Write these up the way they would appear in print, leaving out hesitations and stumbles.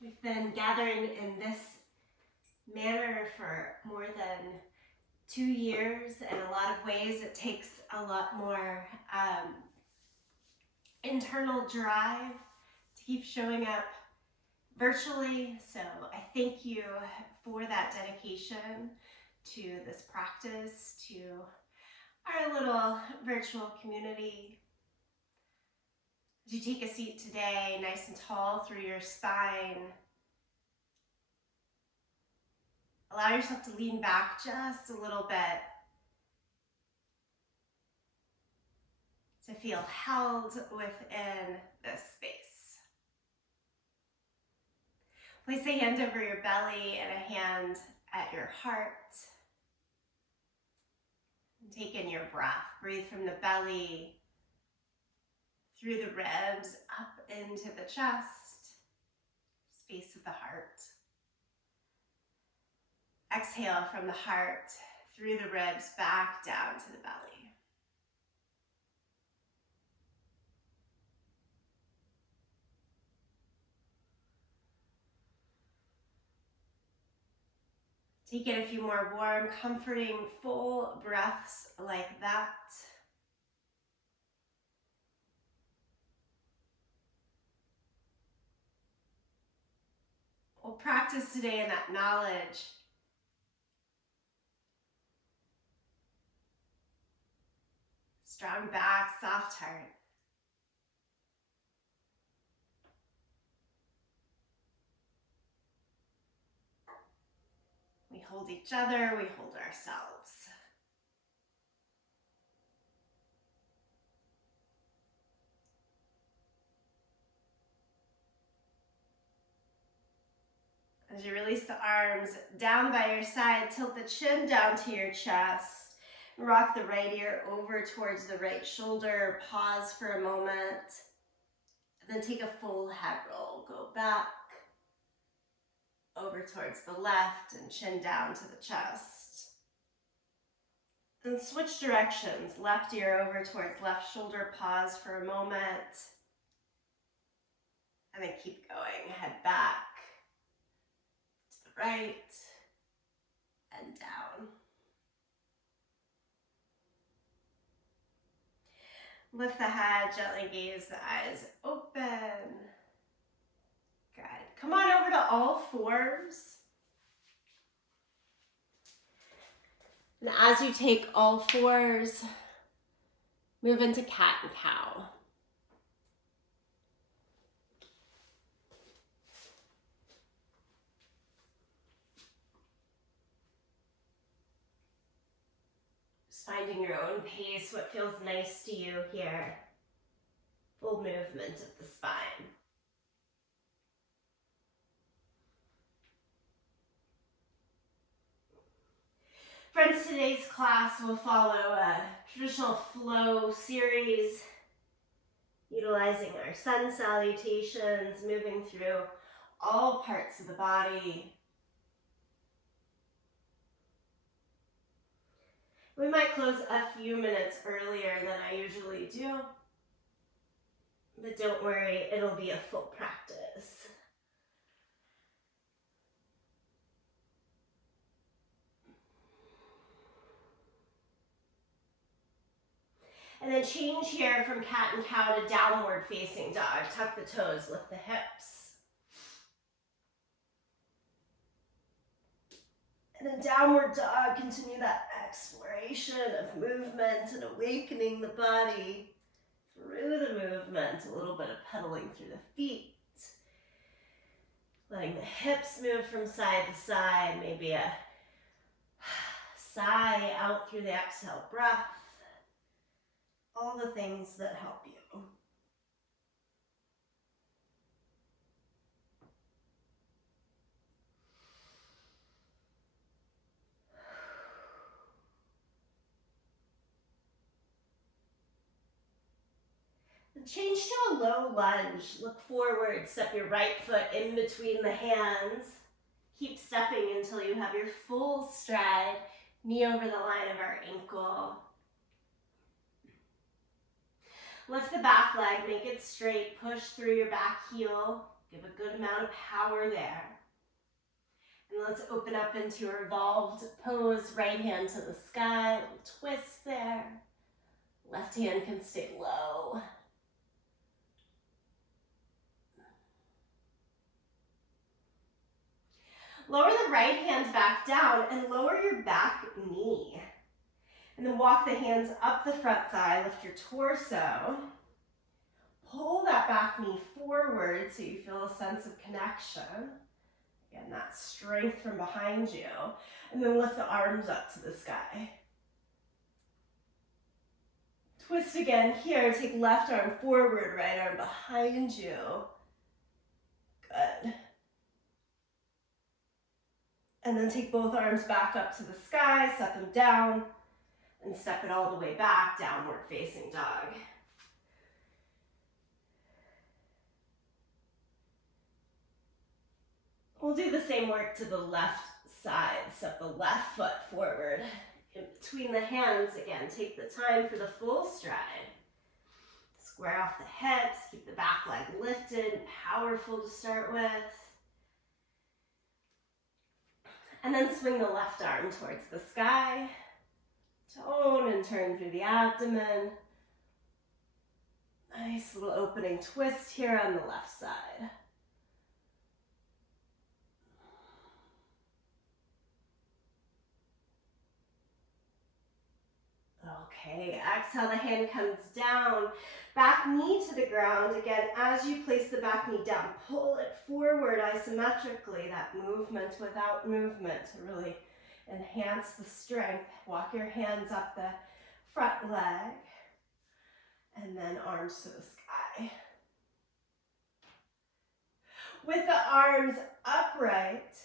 We've been gathering in this manner for more than 2 years. In a lot of ways, it takes a lot more internal drive to keep showing up virtually. So I thank you for that dedication to this practice, to our little virtual community. As you take a seat today, nice and tall through your spine, allow yourself to lean back just a little bit to feel held within this space. Place a hand over your belly and a hand at your heart. Take in your breath. Breathe from the belly, through the ribs, up into the chest, space of the heart. Exhale from the heart, through the ribs, back down to the belly. Take in a few more warm, comforting, full breaths like that. We'll practice today in that knowledge. Strong back, soft heart. We hold each other, we hold ourselves. As you release the arms down by your side, tilt the chin down to your chest. Rock the right ear over towards the right shoulder. Pause for a moment. And then take a full head roll. Go back, over towards the left, and chin down to the chest. Then switch directions. Left ear over towards left shoulder. Pause for a moment. And then keep going. Head back, to the right, and down. Lift the head, gently gaze the eyes open. Good. Come on over to all fours. And as you take all fours, move into cat and cow. Just finding your own pace, what feels nice to you here. Full movement of the spine. Friends, today's class will follow a traditional flow series, utilizing our sun salutations, moving through all parts of the body. We might close a few minutes earlier than I usually do, but don't worry, it'll be a full practice. And then change here from cat and cow to downward facing dog. Tuck the toes, lift the hips. And then downward dog, continue that exploration of movement and awakening the body through the movement. A little bit of pedaling through the feet. Letting the hips move from side to side. Maybe a sigh out through the exhale breath. All the things that help you. And change to a low lunge. Look forward, step your right foot in between the hands. Keep stepping until you have your full stride, knee over the line of our ankle. Lift the back leg, make it straight, push through your back heel. Give a good amount of power there. And let's open up into your evolved pose. Right hand to the sky, little twist there. Left hand can stay low. Lower the right hand back down and lower your back knee. And then walk the hands up the front thigh, lift your torso. Pull that back knee forward so you feel a sense of connection. Again, that strength from behind you. And then lift the arms up to the sky. Twist again here. Take left arm forward, right arm behind you. Good. And then take both arms back up to the sky, set them down, and step it all the way back, downward facing dog. We'll do the same work to the left side. Step the left foot forward. In between the hands, again, take the time for the full stride. Square off the hips, keep the back leg lifted, powerful to start with. And then swing the left arm towards the sky. Tone and turn through the abdomen. Nice little opening twist here on the left side. Okay, exhale, the hand comes down. Back knee to the ground. Again, as you place the back knee down, pull it forward isometrically. That movement without movement to really enhance the strength. Walk your hands up the front leg. And then arms to the sky. With the arms upright,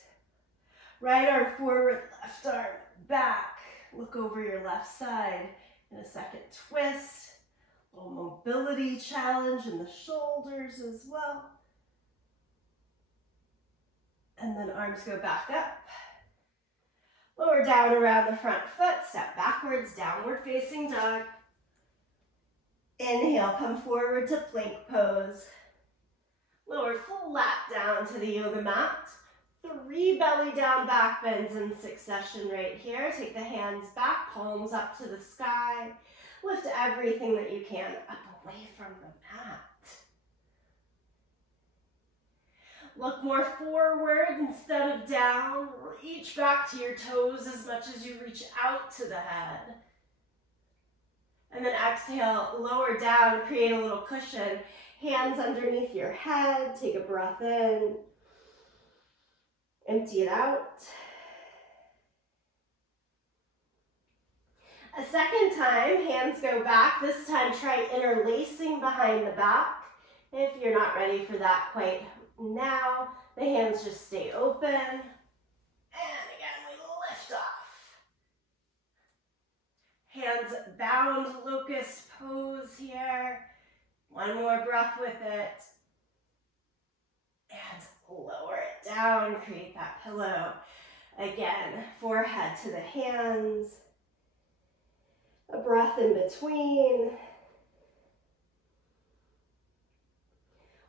right arm forward, left arm back. Look over your left side in a second twist. A little mobility challenge in the shoulders as well. And then arms go back up. Lower down around the front foot. Step backwards, downward facing dog. Inhale, come forward to plank pose. Lower flat down to the yoga mat. 3 belly down back bends in succession right here. Take the hands back, palms up to the sky. Lift everything that you can up away from the mat. Look more forward instead of down. Reach back to your toes as much as you reach out to the head. And then exhale, lower down, create a little cushion. Hands underneath your head. Take a breath in. Empty it out. A second time, hands go back. This time, try interlacing behind the back. If you're not ready for that quite now, the hands just stay open. And again, we lift off. Hands bound, locust pose here. One more breath with it. And lower it down, create that pillow. Again, forehead to the hands. A breath in between.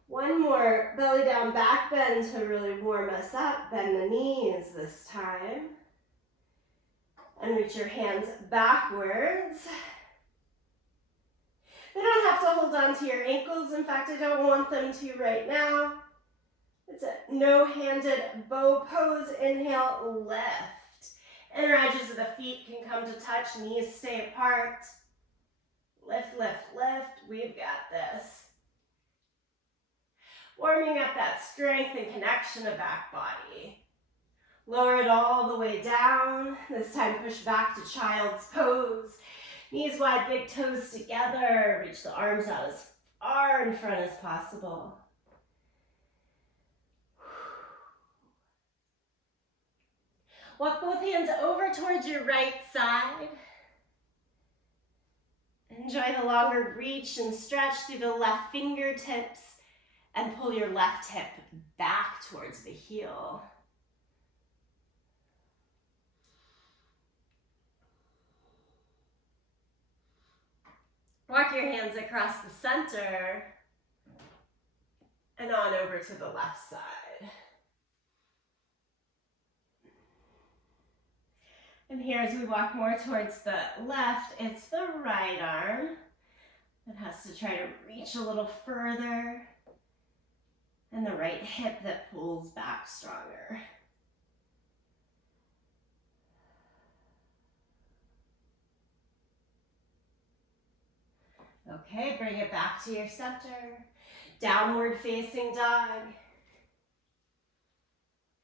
One more belly down back bend to really warm us up. Bend the knees this time. And reach your hands backwards. They don't have to hold on to your ankles. In fact, I don't want them to right now. It's a no-handed bow pose. Inhale, lift. Inner edges of the feet can come to touch. Knees stay apart. Lift, lift, lift. We've got this. Warming up that strength and connection of back body. Lower it all the way down. This time push back to child's pose. Knees wide, big toes together. Reach the arms out as far in front as possible. Walk both hands over towards your right side. Enjoy the longer reach and stretch through the left fingertips and pull your left hip back towards the heel. Walk your hands across the center and on over to the left side. And here as we walk more towards the left, it's the right arm that has to try to reach a little further, and the right hip that pulls back stronger. Okay, bring it back to your center. Downward facing dog.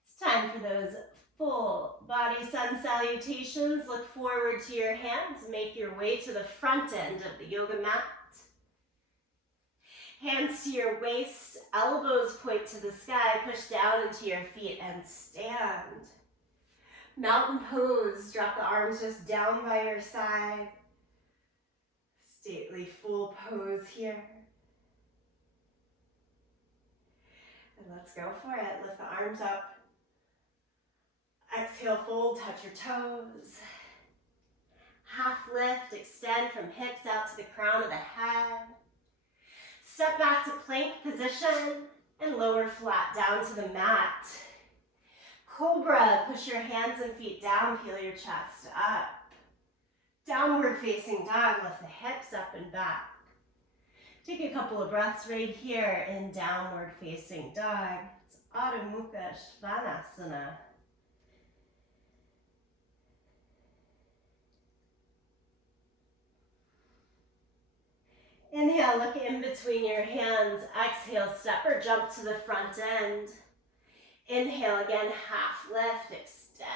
It's time for those full body sun salutations. Look forward to your hands. Make your way to the front end of the yoga mat. Hands to your waist, elbows point to the sky, push down into your feet and stand. Mountain pose, drop the arms just down by your side. Stately full pose here. And let's go for it. Lift the arms up. Exhale, fold, touch your toes. Half lift, extend from hips out to the crown of the head. Step back to plank position and lower flat down to the mat. Cobra, push your hands and feet down, peel your chest up. Downward facing dog, lift the hips up and back. Take a couple of breaths right here in downward facing dog. It's Adho Mukha Svanasana. Inhale, look in between your hands. Exhale, step or jump to the front end. Inhale again, half lift, extend.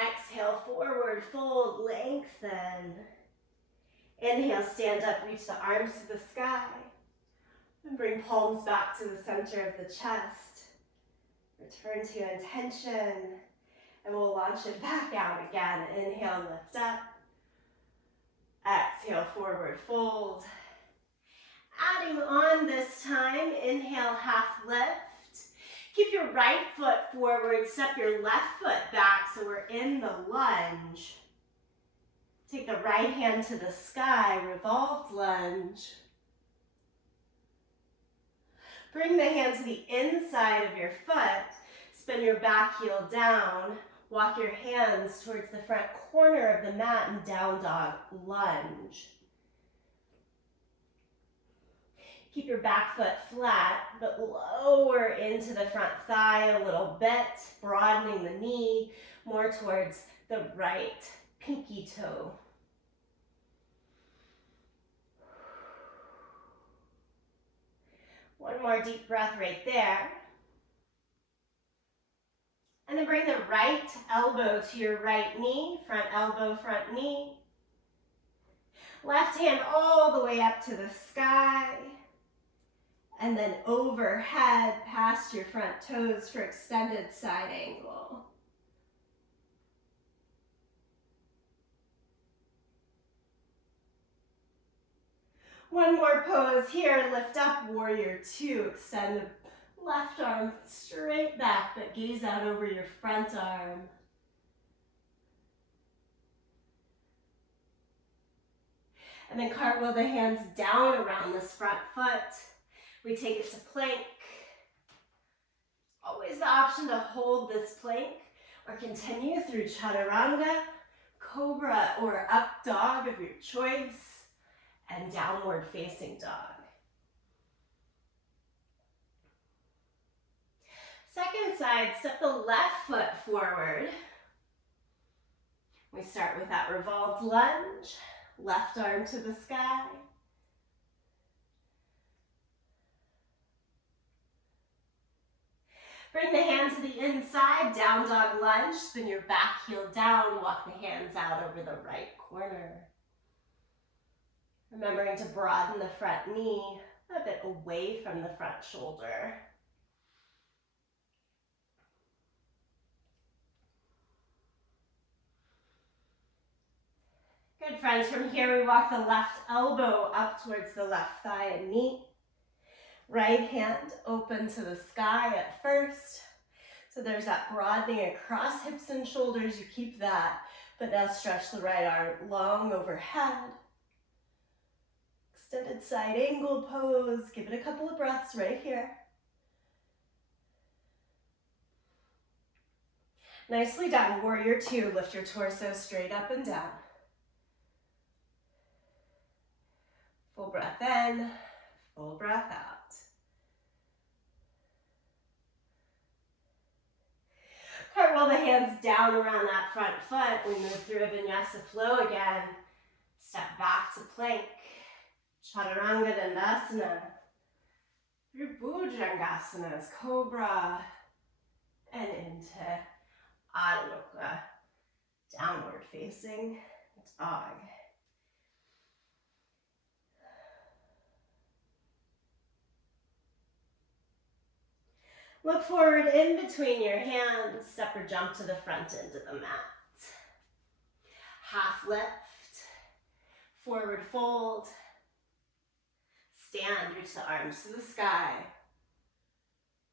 Exhale, forward, fold, lengthen. Inhale, stand up, reach the arms to the sky. And bring palms back to the center of the chest. Return to intention. And we'll launch it back out again. Inhale, lift up. Exhale, forward fold. Adding on this time, inhale, half lift. Keep your right foot forward, step your left foot back so we're in the lunge. Take the right hand to the sky, revolved lunge. Bring the hand to the inside of your foot, spin your back heel down. Walk your hands towards the front corner of the mat and down dog lunge. Keep your back foot flat, but lower into the front thigh a little bit, broadening the knee more towards the right pinky toe. One more deep breath right there. And then bring the right elbow to your right knee, front elbow, front knee. Left hand all the way up to the sky. And then overhead past your front toes for extended side angle. One more pose here, lift up, warrior two, extend the left arm straight back, but gaze out over your front arm. And then cartwheel the hands down around this front foot. We take it to plank. Always the option to hold this plank or continue through chaturanga, cobra, or up dog of your choice, and downward facing dog. Second side, step the left foot forward. We start with that revolved lunge, left arm to the sky. Bring the hand to the inside, down dog lunge, spin your back heel down, walk the hands out over the right corner. Remembering to broaden the front knee a bit away from the front shoulder. Good, friends. From here, we walk the left elbow up towards the left thigh and knee. Right hand open to the sky at first. So there's that broadening across hips and shoulders. You keep that, but now stretch the right arm long overhead. Extended side angle pose. Give it a couple of breaths right here. Nicely done. Warrior two. Lift your torso straight up and down. Full breath in, full breath out. Cartwheel the hands down around that front foot. We move through a vinyasa flow again. Step back to plank. Chaturanga Dandasana. Through Bhujangasanas, Cobra. And into Adho Mukha. Downward facing dog. Look forward in between your hands. Step or jump to the front end of the mat. Half lift. Forward fold. Stand, reach the arms to the sky.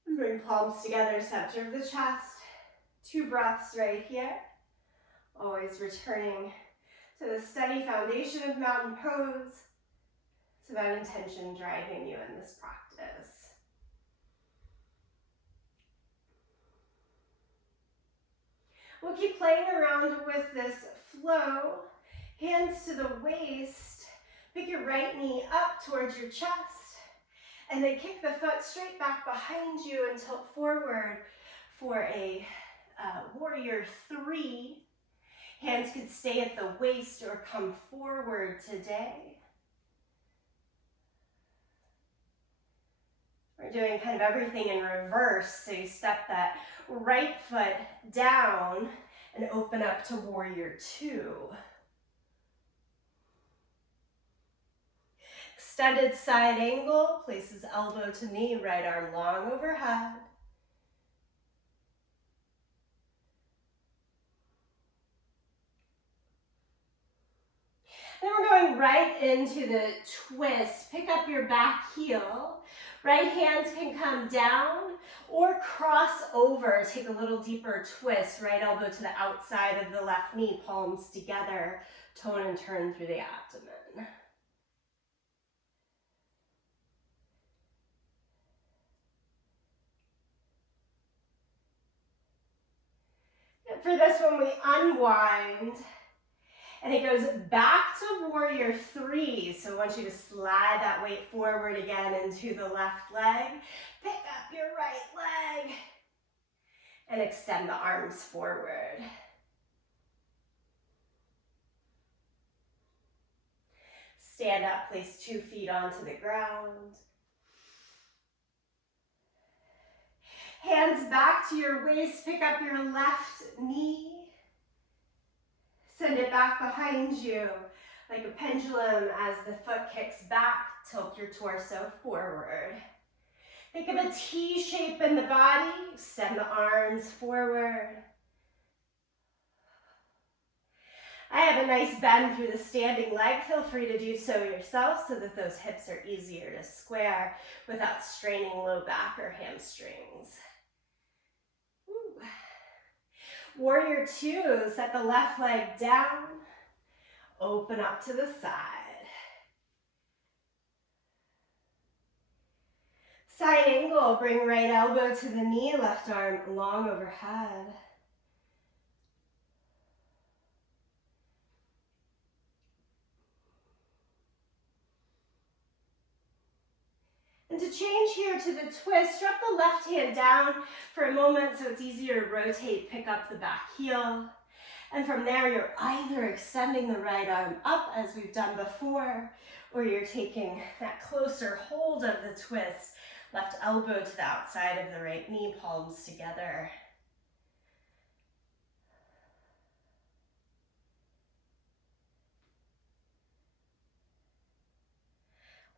And bring palms together, center of the chest. 2 breaths right here. Always returning to the steady foundation of mountain pose. It's about intention driving you in this practice. We'll keep playing around with this flow. Hands to the waist. Pick your right knee up towards your chest. And then kick the foot straight back behind you and tilt forward for a warrior 3. Hands could stay at the waist or come forward today. We're doing kind of everything in reverse. So you step that right foot down and open up to warrior 2. Extended side angle, places elbow to knee, right arm long overhead. Then we're going right into the twist. Pick up your back heel. Right hands can come down or cross over. Take a little deeper twist. Right elbow to the outside of the left knee, palms together. Tone and turn through the abdomen. And for this one, we unwind. And it goes back to warrior 3. So I want you to slide that weight forward again into the left leg. Pick up your right leg. And extend the arms forward. Stand up, place 2 feet onto the ground. Hands back to your waist, pick up your left knee. Send it back behind you like a pendulum as the foot kicks back. Tilt your torso forward. Think of a T shape in the body. Extend the arms forward. I have a nice bend through the standing leg. Feel free to do so yourself so that those hips are easier to square without straining low back or hamstrings. Ooh. Warrior 2, set the left leg down, open up to the side. Side angle, bring right elbow to the knee, left arm long overhead. And to change here to the twist, drop the left hand down for a moment so it's easier to rotate, pick up the back heel. And from there, you're either extending the right arm up as we've done before, or you're taking that closer hold of the twist, left elbow to the outside of the right knee, palms together.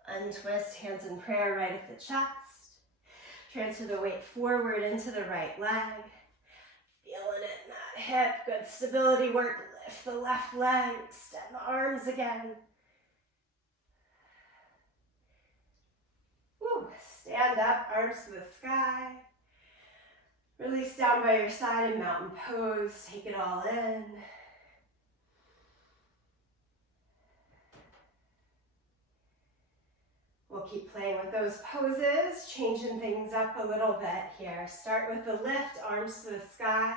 Untwist, hands in prayer right at the chest. Transfer the weight forward into the right leg. Feeling it in that hip. Good stability work. Lift the left leg. Extend the arms again. Woo. Stand up, arms to the sky. Release down by your side in mountain pose. Take it all in. We'll keep playing with those poses, changing things up a little bit here. Start with the lift, arms to the sky.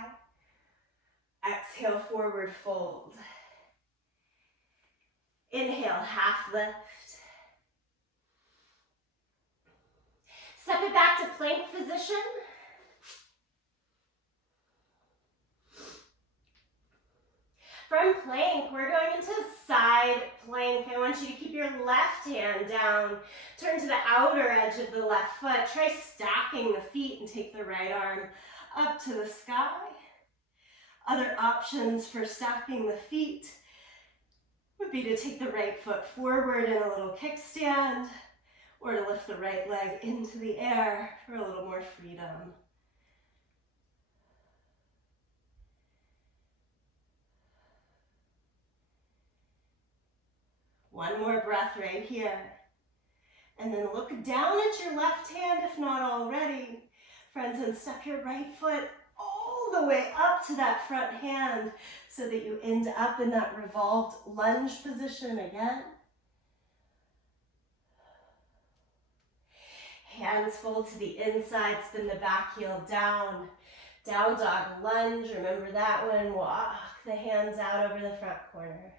Exhale, forward fold. Inhale, half lift. Step it back to plank position. From plank, we're going into side plank. I want you to keep your left hand down. Turn to the outer edge of the left foot. Try stacking the feet and take the right arm up to the sky. Other options for stacking the feet would be to take the right foot forward in a little kickstand, or to lift the right leg into the air for a little more freedom. One more breath right here. And then look down at your left hand if not already. Friends, and step your right foot all the way up to that front hand so that you end up in that revolved lunge position again. Hands fold to the inside, spin the back heel down. Down dog lunge, remember that one. Walk the hands out over the front corner.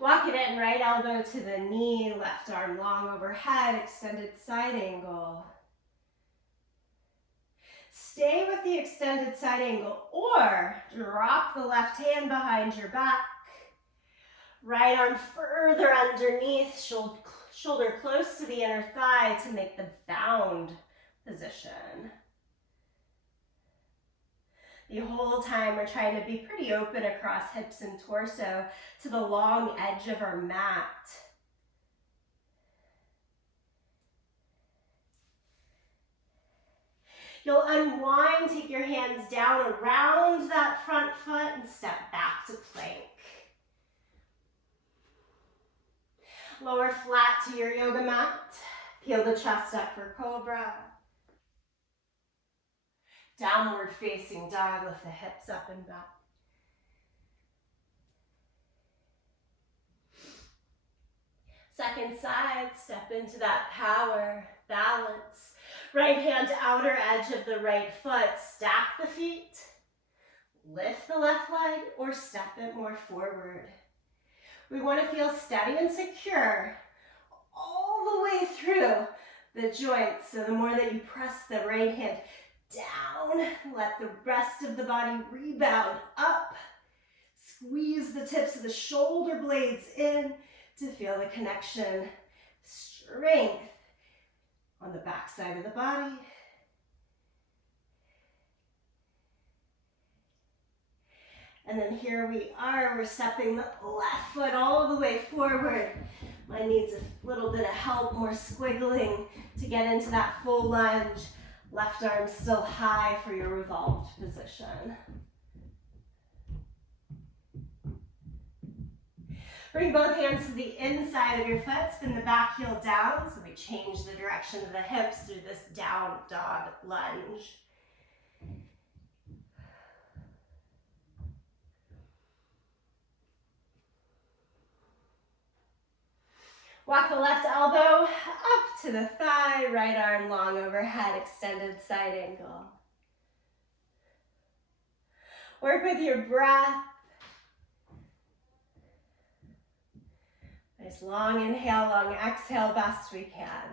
Walk it in, right elbow to the knee, left arm long overhead, extended side angle. Stay with the extended side angle, or drop the left hand behind your back. Right arm further underneath, shoulder close to the inner thigh to make the bound position. The whole time we're trying to be pretty open across hips and torso to the long edge of our mat. You'll unwind, take your hands down around that front foot and step back to plank. Lower flat to your yoga mat. Peel the chest up for cobra. Downward facing dog, lift the hips up and back. Second side, step into that power, balance. Right hand to outer edge of the right foot, stack the feet. Lift the left leg or step it more forward. We want to feel steady and secure all the way through the joints. So the more that you press the right hand down, let the rest of the body rebound up. Squeeze the tips of the shoulder blades in to feel the connection, strength on the back side of the body. And then here we are, we're stepping the left foot all the way forward. Mine needs a little bit of help, more squiggling to get into that full lunge. Left arm still high for your revolved position. Bring both hands to the inside of your foot, spin the back heel down, so we change the direction of the hips through this down dog lunge. Walk the left elbow up to the thigh, right arm long overhead, extended side angle. Work with your breath. Nice long inhale, long exhale, best we can.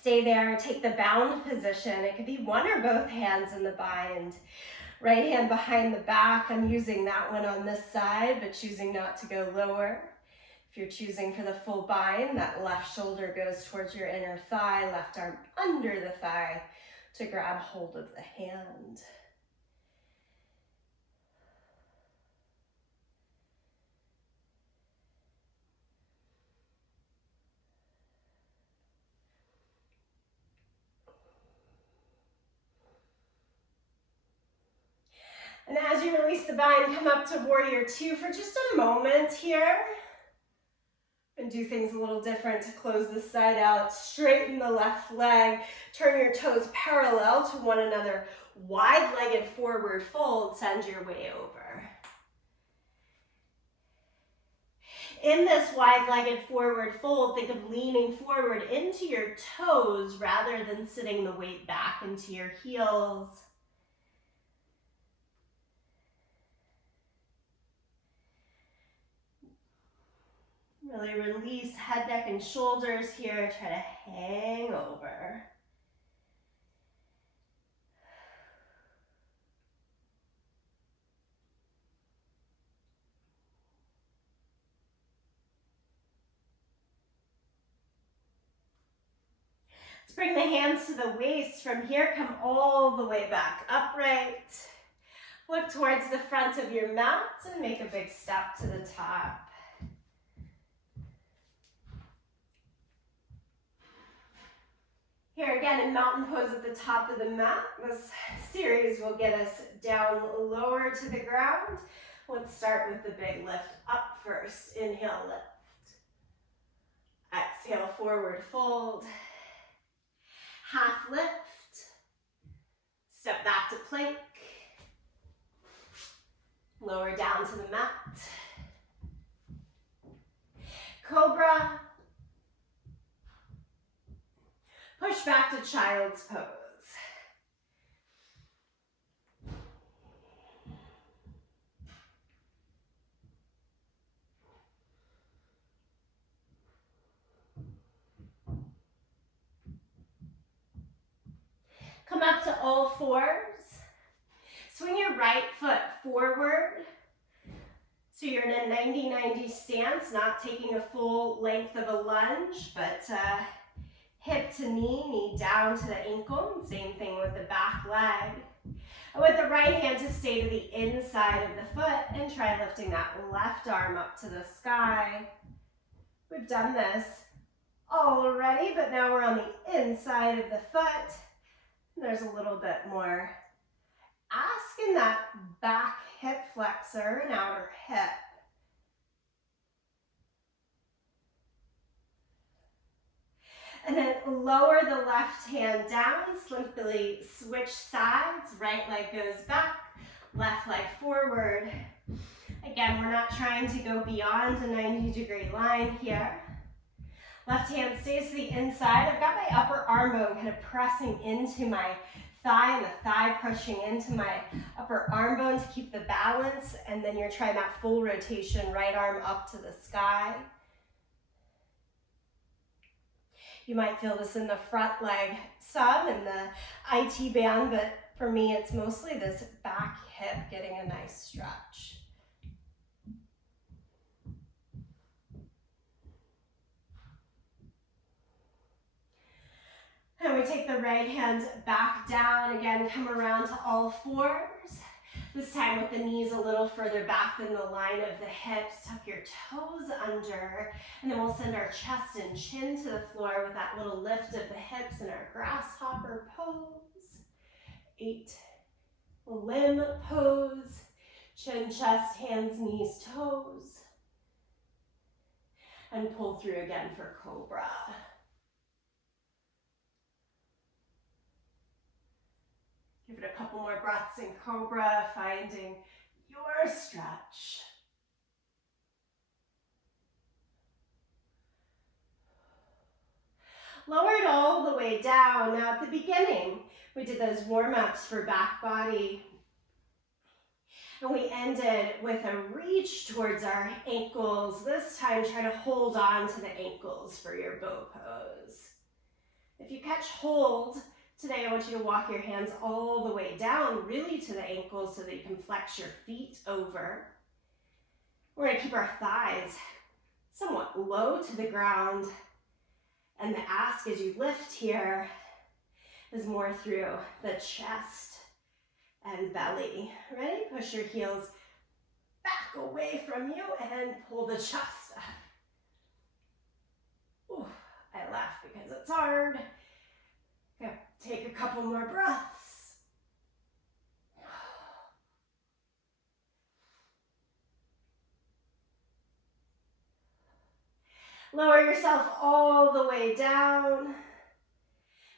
Stay there, take the bound position. It could be one or both hands in the bind. Right hand behind the back. I'm using that one on this side, but choosing not to go lower. If you're choosing for the full bind, that left shoulder goes towards your inner thigh, left arm under the thigh to grab hold of the hand. And as you release the bind, come up to warrior two for just a moment here. And do things a little different to close this side out. Straighten the left leg. Turn your toes parallel to one another. Wide-legged forward fold. Send your way over. In this wide-legged forward fold, think of leaning forward into your toes rather than sitting the weight back into your heels. Really release head, neck, and shoulders here. Try to hang over. Let's bring the hands to the waist. From here, come all the way back upright. Look towards the front of your mat and make a big step to the top. Here again in mountain pose at the top of the mat. This series will get us down lower to the ground. Let's start with the big lift up first. Inhale, lift. Exhale, forward fold. Half lift. Step back to plank. Lower down to the mat. Cobra. Push back to child's pose. Come up to all fours. Swing your right foot forward. So you're in a 90-90 stance, not taking a full length of a lunge, but hip to knee, knee down to the ankle. Same thing with the back leg. And with the right hand to stay to the inside of the foot and try lifting that left arm up to the sky. We've done this already, but now we're on the inside of the foot. There's a little bit more ask in that back hip flexor and outer hip. And then lower the left hand down, simply switch sides, right leg goes back, left leg forward. Again, we're not trying to go beyond a 90-degree line here. Left hand stays to the inside. I've got my upper arm bone kind of pressing into my thigh and the thigh pushing into my upper arm bone to keep the balance. And then you're trying that full rotation, right arm up to the sky. You might feel this in the front leg some in the IT band, but for me, it's mostly this back hip getting a nice stretch. And we take the right hand back down. Again, come around to all fours. This time with the knees a little further back than the line of the hips. Tuck your toes under. And then we'll send our chest and chin to the floor with that little lift of the hips in our grasshopper pose. 8. Limb pose. Chin, chest, hands, knees, toes. And pull through again for cobra. Give it a couple more breaths in cobra, finding your stretch. Lower it all the way down. Now at the beginning, we did those warm-ups for back body. And we ended with a reach towards our ankles. This time, try to hold on to the ankles for your bow pose. If you catch hold, today I want you to walk your hands all the way down, really to the ankles so that you can flex your feet over. We're going to keep our thighs somewhat low to the ground. And the ask as you lift here is more through the chest and belly. Ready? Push your heels back away from you and pull the chest up. Ooh, I laugh because it's hard. Okay, take a couple more breaths. Lower yourself all the way down.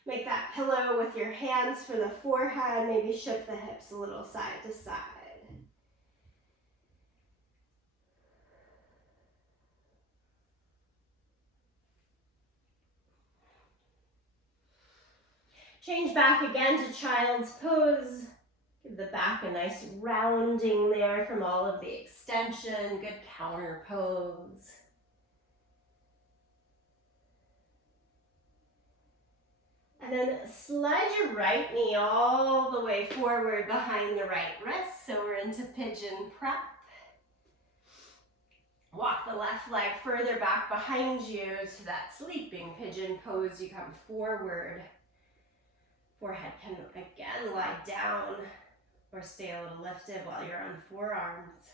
Make that pillow with your hands for the forehead. Maybe shift the hips a little side to side. Change back again to child's pose. Give the back a nice rounding there from all of the extension. Good counter pose. And then slide your right knee all the way forward behind the right wrist. So we're into pigeon prep. Walk the left leg further back behind you to that sleeping pigeon pose. You come forward. Forehead can again lie down or stay a little lifted while you're on forearms.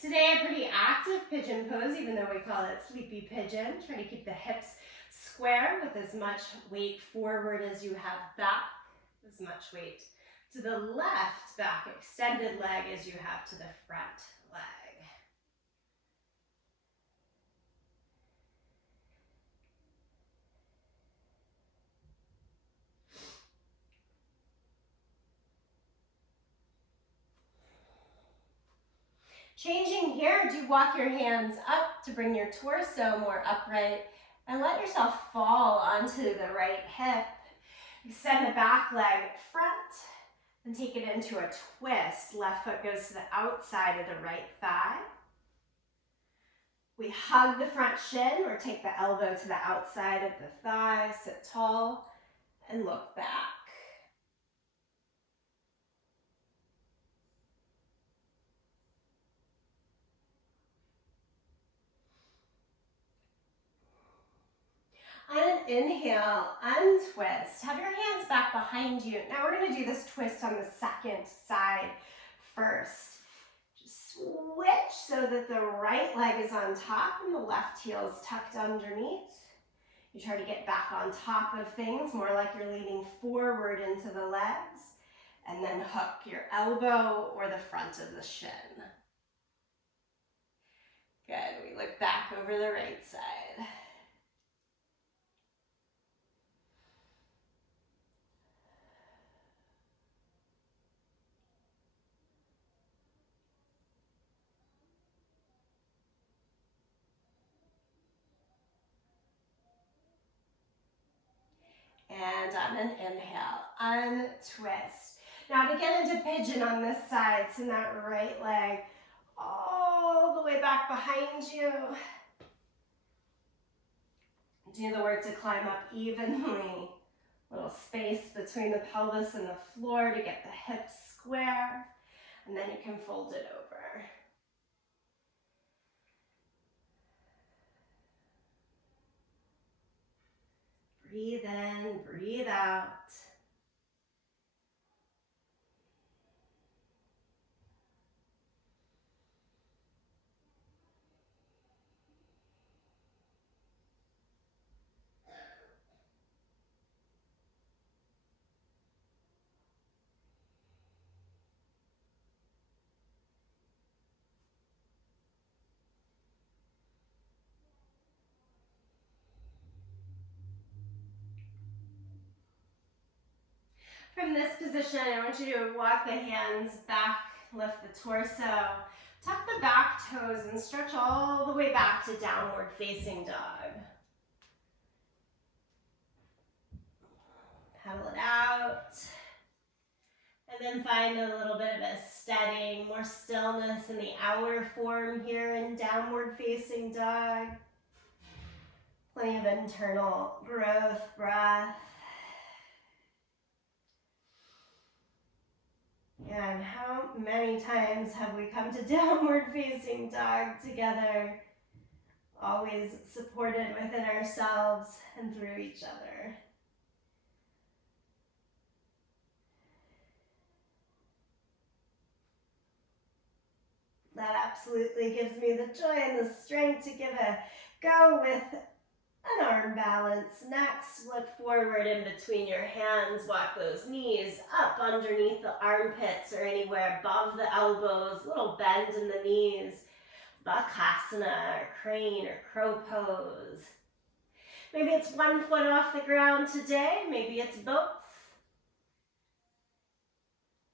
Today, a pretty active pigeon pose, even though we call it sleepy pigeon. Try to keep the hips square with as much weight forward as you have back, as much weight to the left back extended leg as you have to the front leg. Changing here, do walk your hands up to bring your torso more upright and let yourself fall onto the right hip. Extend the back leg front and take it into a twist. Left foot goes to the outside of the right thigh. We hug the front shin or take the elbow to the outside of the thigh. Sit tall and look back. On an inhale, untwist. Have your hands back behind you. Now we're going to do this twist on the second side first. Just switch so that the right leg is on top and the left heel is tucked underneath. You try to get back on top of things, more like you're leaning forward into the legs, and then hook your elbow or the front of the shin. Good. We look back over the right side. And on an inhale, untwist. Now to get into pigeon on this side, send that right leg all the way back behind you. Do the work to climb up evenly. Little space between the pelvis and the floor to get the hips square. And then you can fold it over. Breathe in, breathe out. From this position, I want you to walk the hands back, lift the torso, tuck the back toes, and stretch all the way back to downward facing dog. Paddle it out. And then find a little bit of a steadying, more stillness in the outer form here in downward facing dog. Plenty of internal growth, breath. And how many times have we come to downward facing dog together, always supported within ourselves and through each other. That absolutely gives me the joy and the strength to give a go with an arm balance. Next, look forward in between your hands. Walk those knees up underneath the armpits or anywhere above the elbows. Little bend in the knees. Bakasana or crane or crow pose. Maybe it's one foot off the ground today, maybe it's both.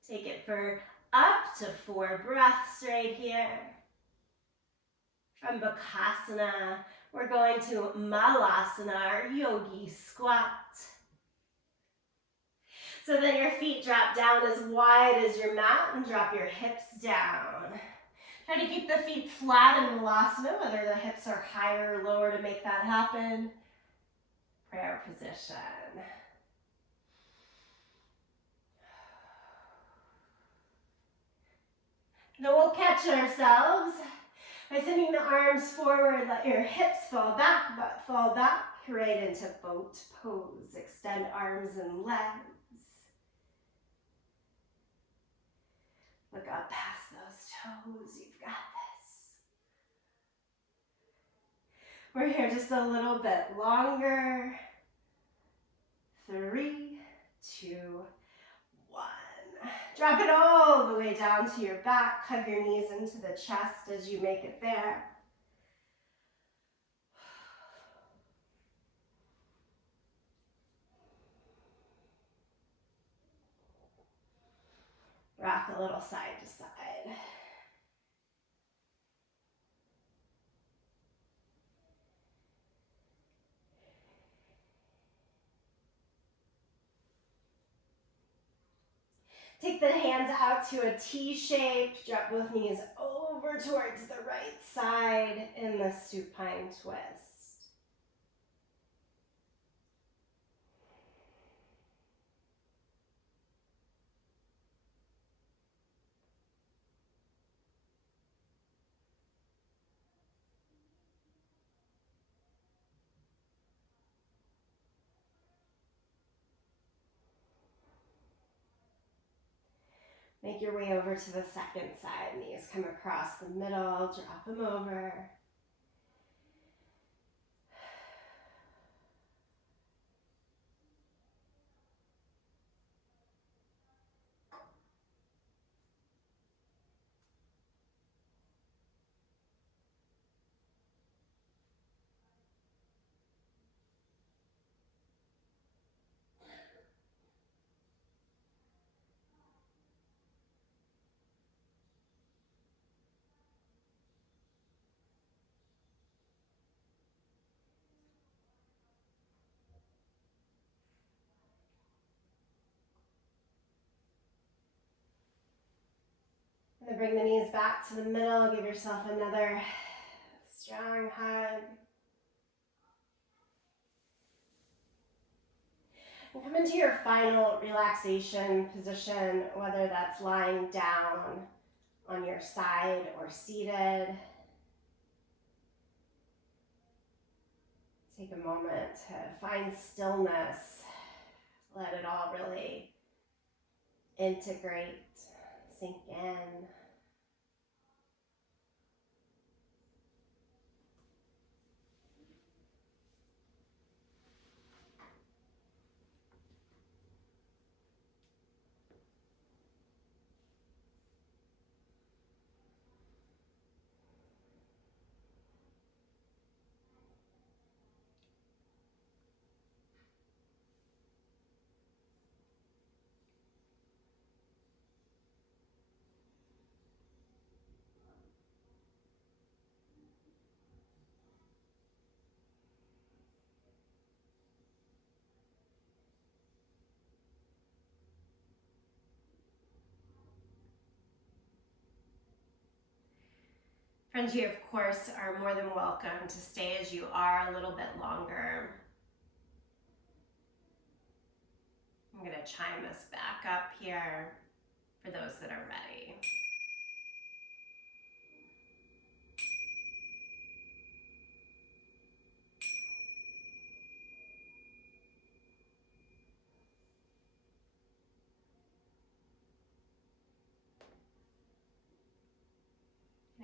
Take it for up to 4 breaths right here. From Bakasana, we're going to Malasana or yogi squat. So then your feet drop down as wide as your mat and drop your hips down. Try to keep the feet flat in Malasana, whether the hips are higher or lower to make that happen. Prayer position. Then we'll catch ourselves by sending the arms forward. Let your hips fall back, butt fall back, right into boat pose. Extend arms and legs. Look up past those toes. You've got this. We're here just a little bit longer. 3, 2, 1. Drop it all the way down to your back. Hug your knees into the chest as you make it there. Rock a little side to side. Take the hands out to a T shape. Drop both knees over towards the right side in the supine twist. Make your way over to the second side. Knees come across the middle. Drop them over. And then bring the knees back to the middle. Give yourself another strong hug. And come into your final relaxation position, whether that's lying down on your side or seated. Take a moment to find stillness. Let it all really integrate, sink in. Friends, you of course are more than welcome to stay as you are a little bit longer. I'm going to chime us back up here for those that are ready.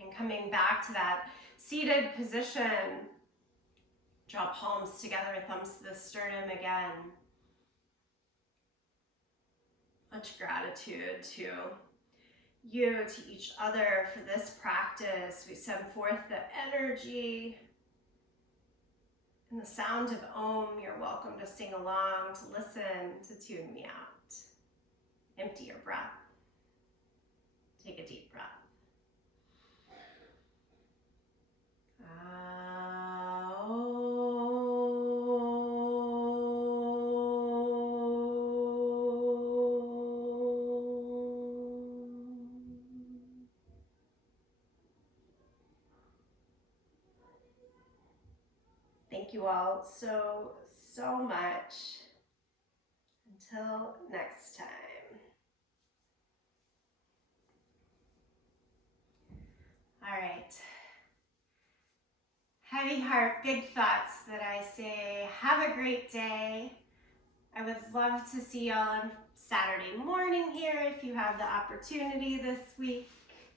And coming back to that seated position, draw palms together, thumbs to the sternum again. Much gratitude to you to each other for this practice. We send forth the energy and the sound of Om. You're welcome to sing along, to listen, to tune me out. Empty your breath. Take a deep breath. Thank you all so much. Until next time. All right. Heavy heart, big thoughts that I say, have a great day. I would love to see y'all on Saturday morning here if you have the opportunity this week.